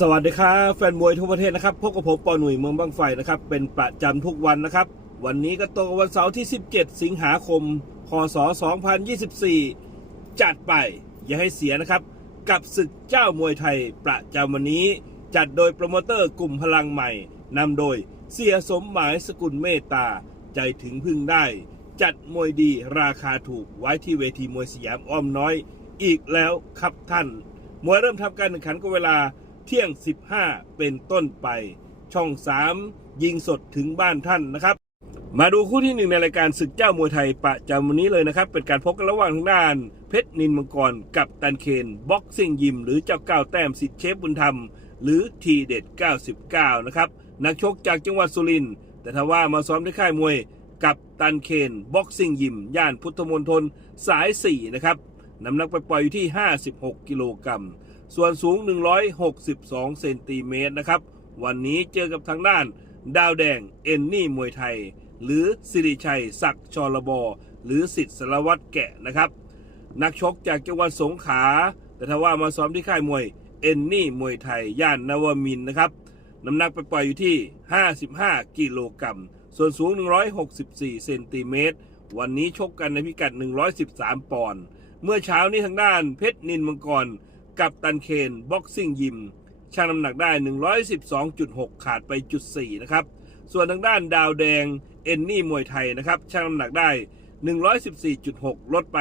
สวัสดีครับแฟนมวยทั่วประเทศนะครับพบกับผมปอหนุ่ยเมืองบางไฟนะครับ เป็นประจำทุกวันนะครับ วันนี้ก็ตรงกับวันเสาร์ที่ 17 สิงหาคม พศ 2024 จัดไปอย่าให้เสียนะครับ กับศึกเจ้ามวยไทยประจำวันนี้ จัดโดยโปรโมเตอร์กลุ่มพลังใหม่นำโดยเสียสมหมายสกุลเมตตา ใจถึงพึ่งได้ จัดมวยดีราคาถูกไว้ที่เวทีมวยสยามอ้อมน้อย อีกแล้วครับท่าน มวยเริ่มทำการแข่งขันก็เวลา เที่ยง 15 เป็นต้นไป ช่อง 3 ยิงสดถึงบ้านท่านนะครับ มาดูคู่ที่หนึ่งในรายการศึกเจ้ามวยไทยประจำวันนี้เลยนะครับ เป็นการพบกันระหว่างทางด้าน เพชรนินมังกรกับตันเคนบ็อกซิ่งยิม หรือเจ้าก้าวแต้มสิทธิเชฟบุญธรรม หรือทีเด็ด 99 นะครับ นักชกจากจังหวัดสุรินทร์แต่ถ้าว่ามาซ้อมที่ค่ายมวยกับตันเคนบ็อกซิ่งยิม ย่านพุทธมณฑลสาย 4 นะครับน้ำหนักไปปล่อยอยู่ที่ 56 กิโลกรัม ส่วนสูง 162 เซนติเมตรนะครับ วันนี้เจอกับทางด้าน ดาวแดงเอนนี่มวยไทย หรือสิริชัยศักดิ์ชลบอหรือสิทธิสารวัตรแกะนะครับ นักชกจากจังหวัดสงขลาแต่ถ้าว่ามาซ้อมที่ค่ายมวยเอนนี่มวยไทย ย่านนวมินนะครับ น้ำหนักไปปล่อยอยู่ที่ 55 กิโลกรัม ส่วนสูง 164 เซนติเมตร วันนี้ชกกันในพิกัด 113 ปอนด์ เมื่อเช้านี้ทางด้านเพชรนินมังกร กับตันเคนบ็อกซิ่งยิมช่างน้ำหนักได้ 112.6 ขาดไปจุด4นะครับ ส่วนทางด้านดาวแดงเอนนี่มวยไทยนะครับช่างน้ำหนักได้ 114.6 ลดไป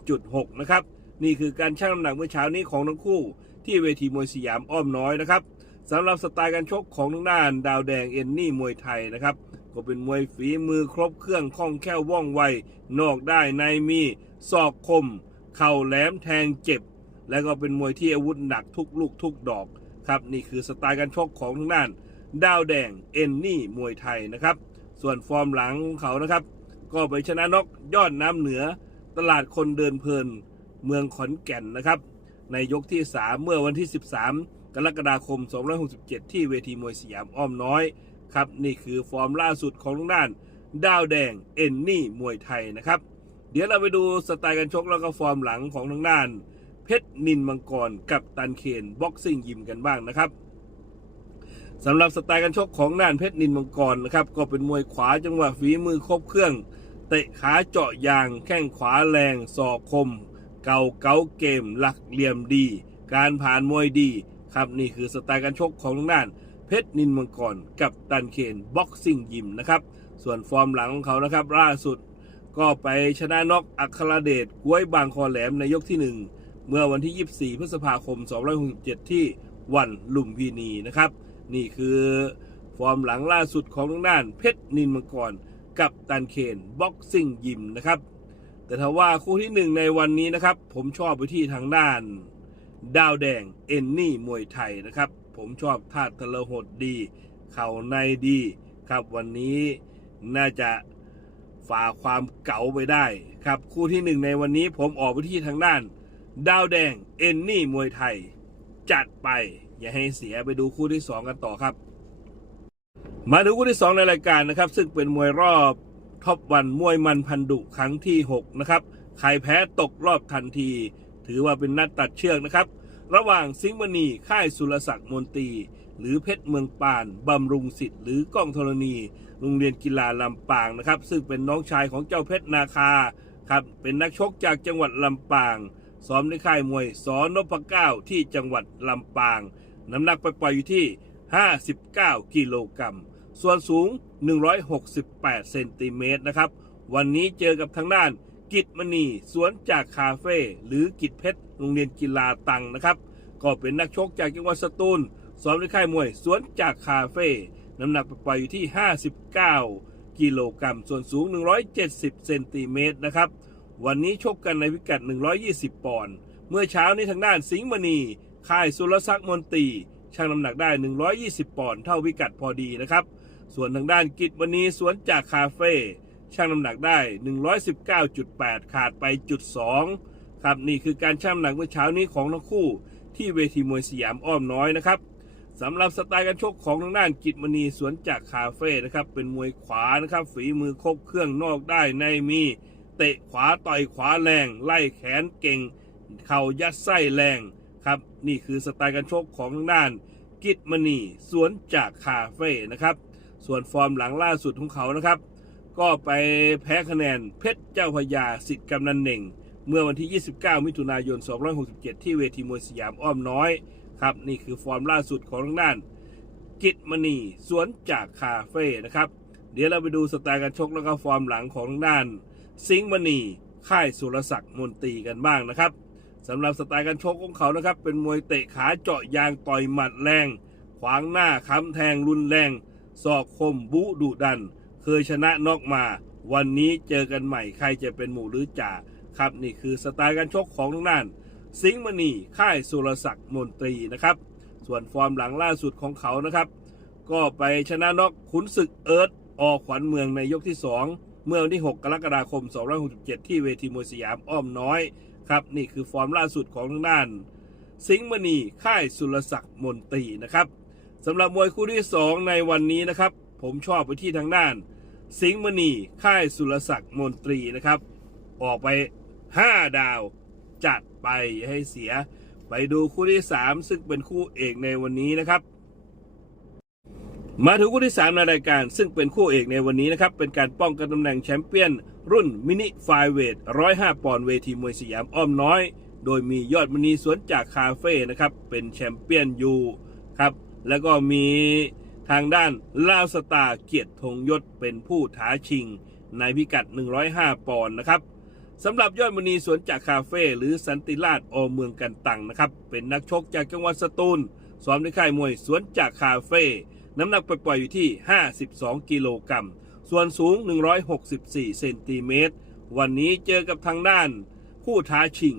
1.6 นะครับ นี่คือการช่างน้ำหนักเมื่อเช้านี้ของทั้งคู่ ที่เวทีมวยสยามอ้อมน้อยนะครับสำหรับสไตล์การชกของทางด้านดาวแดงเอนนี่มวยไทยนะครับก็เป็นมวยฝีมือครบเครื่องคล่องแคล่วว่องไว นอกได้ในมีศอกคม เข่าแหลมแทงเจ็บ และก็เป็นมวยที่อาวุธหนักทุกลูกทุกดอกครับนี่คือสไตล์การชกของทางด้าน ดาวแดงเอนนี่มวยไทยนะครับ ส่วนฟอร์มหลังของเขานะครับ ก็ไปชนะนกยอดน้ำเหนือ ตลาดคนเดินเพลินเมืองขอนแก่นนะครับ ในยกที่ 3 เมื่อวันที่ 13 กรกฎาคม 2567 ที่เวทีมวยสยามอ้อมน้อยครับนี่คือฟอร์มล่าสุดของทางด้าน ดาวแดงเอนนี่มวยไทยนะครับ เดี๋ยวเราไปดูสไตล์การชกแล้วก็ฟอร์มหลังของทางด้าน เพชรนินมังกร กับตันเคนบ็อกซิ่งยิมกันบ้างนะครับสำหรับสไตล์การชกของด้านเพชรนินมังกรนะครับก็เป็นมวยขวาจังหวะฝีมือครบเครื่อง เตะขาเจาะยาง แข้งขวาแรงศอกคม เก่าเก๋าเกม หลักเหลี่ยมดี การผ่านมวยดีครับนี่คือสไตล์การชกของทางด้านเพชรนินมังกร กับตันเคนบ็อกซิ่งยิมนะครับส่วนฟอร์มหลังของเขานะครับล่าสุด ก็ไปชนะน็อกอัครเดชกล้วยบางคอแหลมในยกที่ 1 เมื่อวันที่ 24 พฤษภาคม 2567 ที่วันลุมพินีนะครับ นี่คือฟอร์มหลังล่าสุดของทางด้านเพชรนินมังกร กับตันเคนบ็อกซิ่งยิมนะครับ แต่ถ้าว่าคู่ที่หนึ่งในวันนี้นะครับ ผมชอบไปที่ทางด้าน ดาวแดงเอนนี่มวยไทยนะครับ ผมชอบท่าทะเลหดดี เข่าในดีครับวันนี้น่าจะฝ่าความเก๋าไปได้ครับ คู่ที่หนึ่งในวันนี้ผมออกไปที่ทางด้าน ดาวแดงเอนนี่มวยไทย จัดไป อย่าให้เสียไปดูคู่ที่สองกันต่อครับ มาดูคู่ที่สองในรายการนะครับ ซึ่งเป็นมวยรอบท็อปวันมวยมันพันดุครั้งที่ 6 นะครับ ใครแพ้ตกรอบทันที ถือว่าเป็นนัดตัดเชือกนะครับ ระหว่างสิงห์มณีค่ายสุรศักดิ์มนตรี หรือเพชรเมืองปานบำรุงสิทธิ์หรือกล้องธรณีโรงเรียนกีฬาลำปางนะครับ ซึ่งเป็นน้องชายของเจ้าเพชรนาคาครับเป็นนักชกจากจังหวัดลำปาง ซ้อมในค่ายมวยสอนนพเก้าที่จังหวัดลำปาง น้ำหนักไปปล่อยอยู่ที่ 59 กิโลกรัม ส่วนสูง 168 เซนติเมตรนะครับ วันนี้เจอกับทางด้าน กิจมณีสวนจากคาเฟ่หรือกิจเพชรโรงเรียนกีฬาตังนะครับ ก็เป็นนักชกจากจังหวัดสตูลซ้อมในค่ายมวยสวนจากคาเฟ่น้ำหนักไปปล่อยอยู่ที่ 59 กิโลกรัม ส่วนสูง 170 เซนติเมตรนะครับ วันนี้ชกกันในพิกัด 120 ปอนด์เมื่อเช้านี้ทางด้านสิงห์มณี ค่ายสุรศักดิ์มนตรีช่างน้ำหนักได้ 120 ปอนด์เท่าพิกัดพอดีนะครับ ส่วนทางด้านกิจมณีสวนจากคาเฟ่ช่างน้ำหนักได้ 119.8 ขาดไปจุด2ครับนี่คือการช่างน้ำหนักเมื่อเช้านี้ของทั้งคู่ที่เวทีมวยสยามอ้อมน้อยนะครับสำหรับสไตล์การชกของทางด้านกิจมณีสวนจากคาเฟ่นะครับเป็นมวยขวานะครับฝีมือครบเครื่องนอกได้ในมี เตะขวาต่อยขวาแรง ไล่แขนเก่ง เข่ายัดไส้แรงครับ นี่คือสไตล์การชกของทางด้าน กิจมณีสวนจากคาเฟ่นะครับ ส่วนฟอร์มหลังล่าสุดของเขานะครับ ก็ไปแพ้คะแนนเพชรเจ้าพยาสิทธิ์กำนันเหน่ง เมื่อวันที่ 29 มิถุนายน 267 ที่เวทีมวยสยามอ้อมน้อยครับนี่คือฟอร์มล่าสุดของทางด้าน กิจมณีสวนจากคาเฟ่นะครับ เดี๋ยวเราไปดูสไตล์การชกแล้วก็ฟอร์มหลังของทางด้าน สิงห์มณี ค่ายสุรศักดิ์มนตรีกันบ้างนะครับสำหรับสไตล์การชกของเขานะครับ เป็นมวยเตะขาเจาะยางต่อยหมัดแรง ขวางหน้าค้ำแทงรุนแรงศอกคมบุดุดัน เคยชนะน็อกมา วันนี้เจอกันใหม่ใครจะเป็นหมู่หรือจ่าครับนี่คือสไตล์การชกของทางด้าน สิงห์มณีค่ายสุรศักดิ์มนตรีนะครับ ส่วนฟอร์มหลังล่าสุดของเขานะครับ ก็ไปชนะน็อกขุนศึกเอิร์ธออกขวัญเมืองในยกที่ 2 เมื่อวันที่ 6 กรกฎาคม 2567 ที่เวทีมวยสยามอ้อมน้อยครับ นี่คือฟอร์มล่าสุดของทางด้าน สิงห์มณีค่ายสุรศักดิ์มนตรีนะครับสำหรับมวยคู่ที่ 2 ในวันนี้นะครับ ผมชอบไปที่ทางด้าน สิงห์มณีค่ายสุรศักดิ์มนตรีนะครับ ออกไป 5 ดาวจัดไปอย่าให้เสีย ไปดูคู่ที่ 3 ซึ่งเป็นคู่เอกในวันนี้นะครับ มาถึงคู่ที่ 3 ในรายการ ซึ่งเป็นคู่เอกในวันนี้นะครับ เป็นการป้องกันตำแหน่งแชมเปี้ยน รุ่นมินิไฟเวท105 ปอนด์เวทีมวยสยามอ้อมน้อย โดยมียอดมณีสวนจากคาเฟ่นะครับ เป็นแชมเปี้ยนอยู่ครับ แล้วก็มีทางด้านลาวสตาเกียรติธงยศเป็นผู้ท้าชิง ในพิกัด 105 ปอนด์นะครับสำหรับยอดมณีสวนจากคาเฟ่หรือสันติราชอเมืองกันตังนะครับ เป็นนักชกจากจังหวัดสตูลซ้อมในค่ายมวยสวนจากคาเฟ่ น้ำหนักปล่อยๆอยู่ที่ 52 กิโลกรัม ส่วนสูง 164 เซนติเมตร วันนี้เจอกับทางด้านผู้ท้าชิง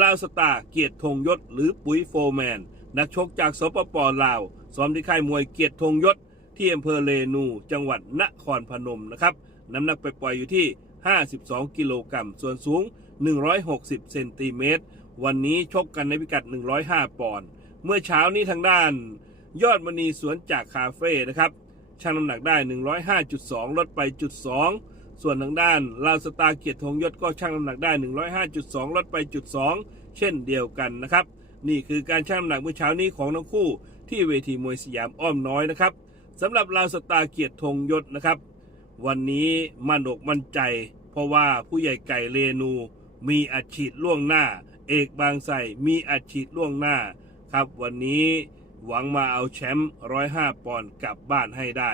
ลาวสตาเกียรติธงยศ หรือปุ๋ยโฟร์แมน นักชกจากสปปลาว ซ้อมที่ค่ายมวยเกียรติธงยศ ที่อำเภอเลนู จังหวัดนครพนมนะครับ น้ำหนักปล่อยๆอยู่ที่ 52 กิโลกรัม ส่วนสูง 160 เซนติเมตร วันนี้ชกกันในพิกัด 105 ปอนด์ เมื่อเช้านี้ทางด้าน ยอดมณีสวนจากคาเฟ่นะครับชั่งน้ำหนักได้ 105.2 ลดไปจุด2ส่วนทางด้านลาวสตาเกียรติธงยศก็ชั่งน้ำหนักได้ 105.2 ลดไปจุด2เช่นเดียวกันนะครับ นี่คือการชั่งน้ำหนักเมื่อเช้านี้ของทั้งคู่ ที่เวทีมวยสยามอ้อมน้อยนะครับสำหรับลาวสตาเกียรติธงยศนะครับ วันนี้มั่นอกมั่นใจ เพราะว่าผู้ใหญ่ไก่เรนู มีอัดฉีดล่วงหน้า เอกบางไทรมีอัดฉีดล่วงหน้าครับวันนี้ หวังมาเอาแชมป์105 ปอนด์กลับบ้านให้ได้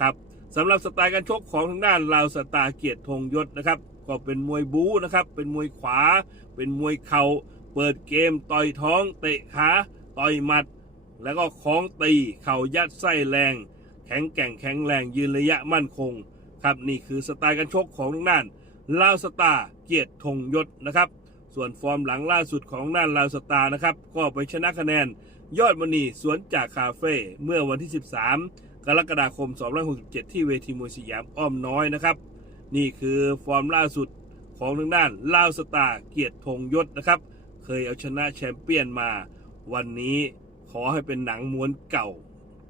ครับสำหรับสไตล์การชกของทางด้านลาวสตาเกียรติธงยศนะครับ ก็เป็นมวยบู๊นะครับ เป็นมวยขวา เป็นมวยเข่าเปิดเกมต่อยท้องเตะขาต่อยหมัด แล้วก็คล้องตี เข่ายัดไส้แรง แข็งแกร่งแข็งแรงยืนระยะมั่นคง ครับนี่คือสไตล์การชกของทางด้านลาวสตาเกียรติธงยศนะครับ ส่วนฟอร์มหลังล่าสุดของด้านลาวสตานะครับ ก็ไปชนะคะแนน ยอดมณีสวนจากคาเฟ่เมื่อวันที่ 13 กรกฎาคม 2567 ที่เวทีมวยสยามอ้อมน้อยนะครับ นี่คือฟอร์มล่าสุดของทางด้านลาวสตาเกียรติธงยศนะครับ เคยเอาชนะแชมเปี้ยนมา วันนี้ขอให้เป็นหนังม้วนเก่า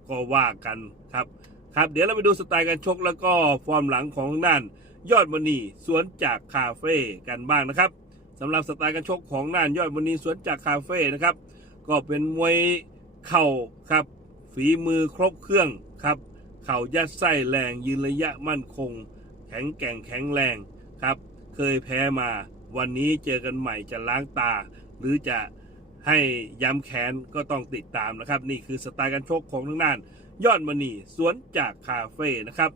ก็ว่ากันครับ ครับ เดี๋ยวเราไปดูสไตล์การชกแล้วก็ฟอร์มหลังของทางด้าน ยอดมณีสวนจากคาเฟ่กันบ้างนะครับสำหรับสไตล์การชกของด้านยอดมณีสวนจากคาเฟ่นะครับ ก็เป็นมวยเข่าครับ ฝีมือครบเครื่องครับ เข่ายัดไส้แรงยืนระยะมั่นคง แข็งแกร่งแข็งแรงครับ เคยแพ้มา วันนี้เจอกันใหม่จะล้างตา หรือจะให้ย้ำแค้นก็ต้องติดตามนะครับ นี่คือสไตล์การชกของทั้งด้าน ยอดมณีสวนจากคาเฟ่นะครับ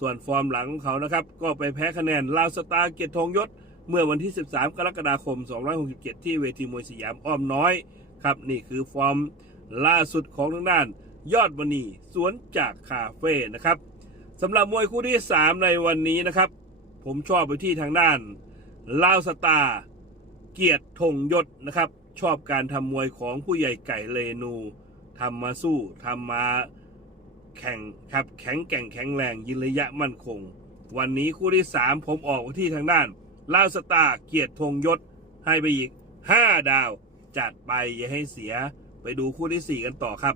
ส่วนฟอร์มหลังของเขานะครับ ก็ไปแพ้คะแนนลาวสตาร์เกียรติธงยศ เมื่อวันที่ 13 กรกฎาคม 267 ที่เวทีมวยสยามอ้อมน้อย ครับนี่คือฟอร์มล่าสุดของทางด้าน ยอดมณีสวนจากคาเฟ่นะครับสำหรับมวยคู่ที่ 3 ในวันนี้นะครับ ผมชอบไปที่ทางด้านลาวสตาร์เกียรติธงยศนะครับ ชอบการทำมวยของผู้ใหญ่ไก่เลนูทำมาสู้ทำมาแข่งครับแข็งแกร่งแข็งแรงยืนระยะมั่นคง วันนี้คู่ที่ 3 ผมออกไปที่ทางด้านลาวสตาร์เกียรติธงยศให้ไปอีก 5 ดาว จัดไปอย่าให้เสียไปดูคู่ที่ 4 กันต่อครับ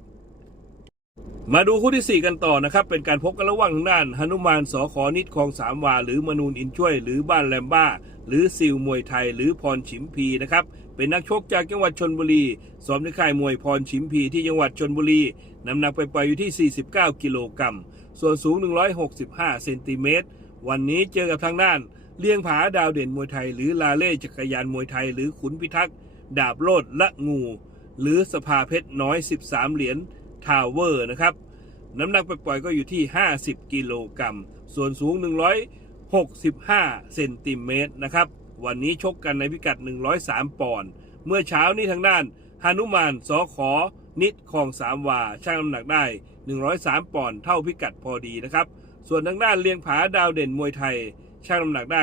มาดูคู่ที่ 4 กันต่อนะครับ เป็นการพบกันระหว่างทางด้านหนุมานสอขอนิดคลองสามวา หรือมนูนอินช่วย หรือบ้านแลมบ้า หรือซิลมวยไทย หรือพรฉิมพีนะครับเป็นนักชกจากจังหวัดชนบุรีซ้อมในค่ายมวยพรชิมพีที่จังหวัดชนบุรีน้ำหนักไปปล่อยอยู่ที่ 49 กิโลกรัมส่วนสูง 165 เซนติเมตรวันนี้เจอกับทางด้านเลียงผาดาวเด่นมวยไทย หรือลาเล่จักรยานมวยไทย หรือขุนพิทักษ์ ดาบโลดละงู หรือสภาเพชรน้อย 13 เหรียญทาวเวอร์นะครับ น้ำหนักปปล่อยก็อยู่ที่ 50 กิโลกรัม ส่วนสูง 165 เซนติเมตรนะครับ วันนี้ชกกันในพิกัด 103 ปอนด์ เมื่อเช้านี้ทางด้านฮานุมานสอขอนิดคลองสามวาช่างน้ำหนักได้ 103 ปอนด์เท่าพิกัดพอดีนะครับ ส่วนทางด้านเลียงผาดาวเด่นมวยไทยช่างน้ำหนักได้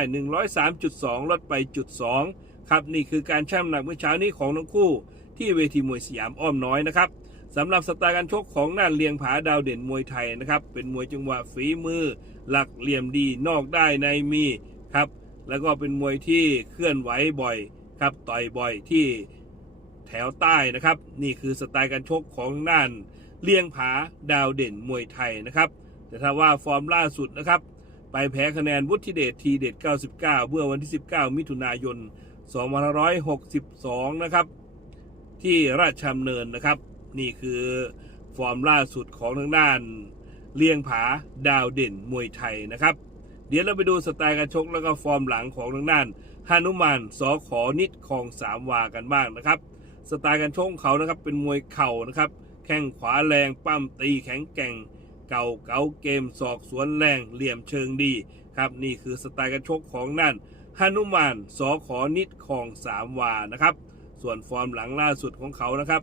103.2 ลดไปจุด2 ครับนี่คือการช่ำหนักเมื่อเช้านี้ของทั้งคู่ ที่เวทีมวยสยามอ้อมน้อยนะครับสำหรับสไตล์การชกของน่านเลียงผาดาวเด่นมวยไทยนะครับเป็นมวยจังหวะฝีมือ หลักเหลี่ยมดีนอกได้ในมีครับแล้วก็เป็นมวยที่เคลื่อนไหวบ่อยครับต่อยบ่อยที่แถวใต้นะครับ นี่คือสไตล์การชกของน่านเลียงผาดาวเด่นมวยไทยนะครับ แต่ถ้าว่าฟอร์มล่าสุดนะครับ ไปแพ้คะแนนวุฒิเดชทีเด็ด 99 เมื่อวันที่ 19 มิถุนายน 2562 นะครับ ที่ราชดำเนินนะครับ นี่คือฟอร์มล่าสุดของทางด้านเลียงผาดาวเด่นมวยไทยนะครับ เดี๋ยวเราไปดูสไตล์การชกแล้วก็ฟอร์มหลังของทางด้านฮานุมานสอขอนิดคลองสามวากันบ้างนะครับ สไตล์การชกเขานะครับเป็นมวยเข่านะครับ แข้งขวาแรงปั้มตีแข็งแกร่ง เก่าเก๋าเกมศอกสวนแรงเหลี่ยมเชิงดี ครับนี่คือสไตล์การชกของนั่นฮานุมานสอขอนิดคองสามวานะครับ ส่วนฟอร์มหลังล่าสุดของเขานะครับ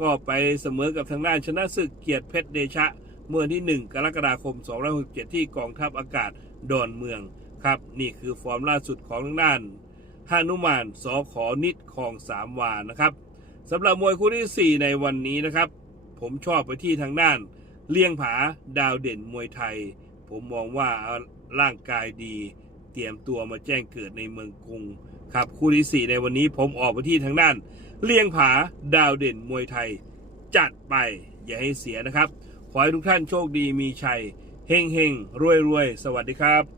ก็ไปเสมอกับทางด้านชนะศึกเกียรติเพชรเดชะ เมื่อที่ 1 กรกฎาคม 2567 ที่กองทัพอากาศดอนเมืองครับ นี่คือฟอร์มล่าสุดของทางด้านฮานุมานสอขอนิดคองสามวานะครับสำหรับมวยคู่ที่ 4 ในวันนี้นะครับ ผมชอบไปที่ทางด้านเลี่ยงผาดาวเด่นมวยไทย ผมมองว่า ร่างกายดี เตรียมตัวมาแจ้งเกิดในเมืองกรุงครับคู่ที่ 4 ในวันนี้ผมออกไปที่ทางด้าน เลี่ยงผาดาวเด่นมวยไทย จัดไปอย่าให้เสียนะครับ ขอให้ทุกท่านโชคดีมีชัยเฮงเฮงรวยรวยสวัสดีครับ